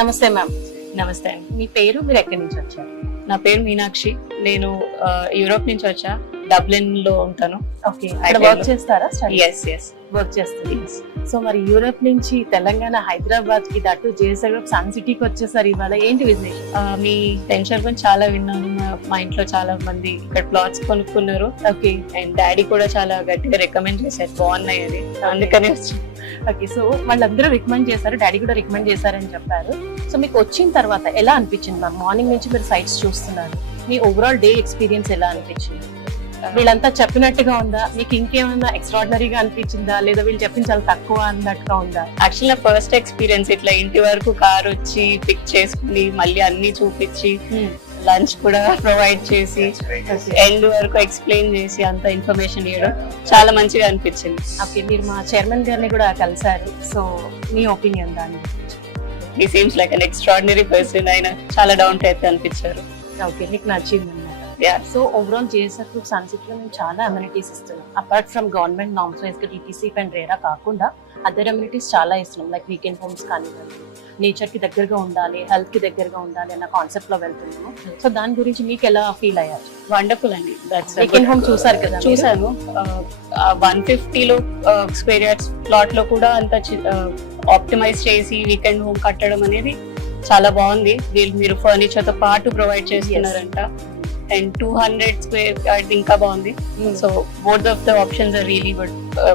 నమస్తే మ్యామ్. నమస్తే అండి. మీ పేరు, మీరు ఎక్కడి నుంచి వచ్చారు? నా పేరు మీనాక్షి. నేను యూరోప్ నుంచి వచ్చా. డబ్లిన్ లో ఉంటాను. ఓకే, ఇక్కడ వర్క్ చేస్తారా? ఎస్ వర్క్ చేస్తుంది. సో మరి యూరోప్ నుంచి తెలంగాణ హైదరాబాద్ కి దట్టు జేఎస్ఆర్ గ్రూప్ సన్ సిటీకి వచ్చేసారు. ఇవాళ ఏంటి విశేషం? మీ టెన్షన్ గురించి చాలా విన్నాను. మా ఇంట్లో చాలా మంది ఇక్కడ ప్లాట్స్ కొనుక్కున్నారు. ఓకే, అండ్ డాడీ కూడా చాలా గట్టిగా రికమెండ్ చేశారు, బాగున్నాయి అది, అందుకనే వచ్చి. ఓకే, సో వాళ్ళందరూ రికమెండ్ చేశారు, డాడీ కూడా రికమెండ్ చేశారని చెప్పారు. సో మీకు వచ్చిన తర్వాత ఎలా అనిపించింది మ్యామ్? మార్నింగ్ నుంచి మీరు సైట్స్ చూస్తున్నారు, మీ ఓవరాల్ డే ఎక్స్పీరియన్స్ ఎలా అనిపించింది? వీళ్ళంతా చెప్పినట్టుగా ఉందా, మీకు ఇంకేమైనా ఎక్స్ట్రాడినరీగా అనిపించిందా, లేదా వీళ్ళు చెప్పింది చాలా తక్కువ అన్నట్టుగా ఉందా? యాక్చువల్లీ నా ఫస్ట్ ఎక్స్పీరియన్స్ ఇట్లా ఇంటి వరకు కార్ వచ్చి పిక్ చేసుకుని మళ్ళీ అన్ని చూపించి లంచ్ కూడా ప్రొవైడ్ చేసి ఎండ్ వరకు ఎక్స్ప్లెయిన్ చేసి అంత ఇన్ఫర్మేషన్ ఇవ్వడం చాలా మంచిగా అనిపించింది. ఓకే, మీరు మా చైర్మన్ గారిని కూడా కలిసారు. సో మీ ఒపీనియన్ దాన్ని? He seems like an extraordinary person. ఆయన చాలా డౌన్ టు ఎర్త్ అనిపించారు. ఓకే, మీకు నచ్చింది అన్నమాట. So overall JSR group sun సిటీలో మేము చాలా అమ్యూనిటీస్ ఇస్తున్నాం. Apart from government norms wise గా టీటీసీ అండ్ రేరా కాకుండా అదర్ అమ్యూనిటీస్ చాలా ఇస్తున్నాం. లైక్ వీకెండ్ హోమ్స్ కానివ్వండి, నేచర్ కి దగ్గరగా ఉండాలి, హెల్త్ కి దగ్గరగా ఉండాలి అన్న కాన్సెప్ట్ లో వెళ్తున్నాము. సో దాని గురించి మీకు ఎలా ఫీల్ అయ్యారు? వండర్ఫుల్ అండి. వీకెండ్ హోమ్ చూసారు కదా? చూసాను. 150 స్క్వేర్ యార్డ్స్ ప్లాట్ లో కూడా అంత ఆప్టిమైజ్ చేసి వీకెండ్ హోమ్ కట్టడం అనేది చాలా బాగుంది. మీరు ఫర్నిచర్ తో పాటు ప్రొవైడ్ చేస్తున్నారంట. అండ్ 200 స్క్వేర్ యార్డ్ ఇంకా బాగుంది. So both of the options are really good,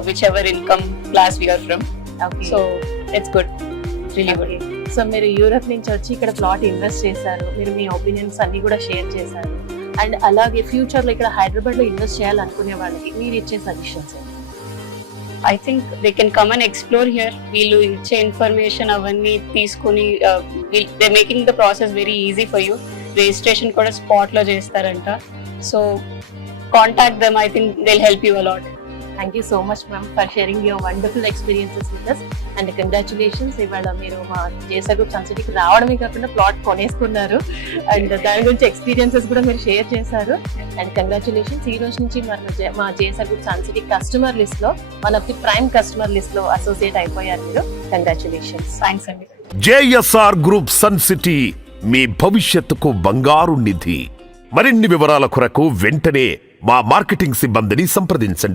whichever income class we are from. So it's good, really good. So మీరు యూరోప్ నుంచి వచ్చి ఇక్కడ ప్లాట్ ఇన్వెస్ట్ చేశారు, మీరు మీ ఒపీనియన్స్ అన్ని కూడా షేర్ చేశారు. అండ్ అలాగే ఫ్యూచర్ లో ఇక్కడ హైదరాబాద్ లో ఇన్వెస్ట్ చేయాలనుకునే వాళ్ళకి మీరు ఇచ్చే suggestions? I think they can come and explore here. వీళ్ళు ఇచ్చే ఇన్ఫర్మేషన్ అవన్నీ తీసుకుని they making the process very easy for you. Registration కూడా స్పాట్ లో చేస్తారంట. So contact them. I think they will help you a lot. Thank you so much ma'am for sharing your wonderful experiences with us. And congratulations, ఇవాళ మీరు మా JSR group sun సిటీకి రావడమే కాకుండా plot కొనేసుకున్నారు. And దాని గురించి ఎక్స్పీరియన్సెస్ కూడా మీరు షేర్ చేశారు. And congratulations. ఈ రోజు నుంచి మా JSR group Sun City customer list లో, one of the prime customer list లో అసోసియేట్ అయిపోయారు మీరు. కంగ్రాచులేషన్స్. థ్యాంక్స్ అండి. జేఎస్ఆర్ గ్రూప్ సన్ సిటీ మీ భవిష్యత్తుకు బంగారు నిధి. మరిన్ని వివరాల కొరకు వెంటనే మా మార్కెటింగ్ సిబ్బందిని సంప్రదించండి.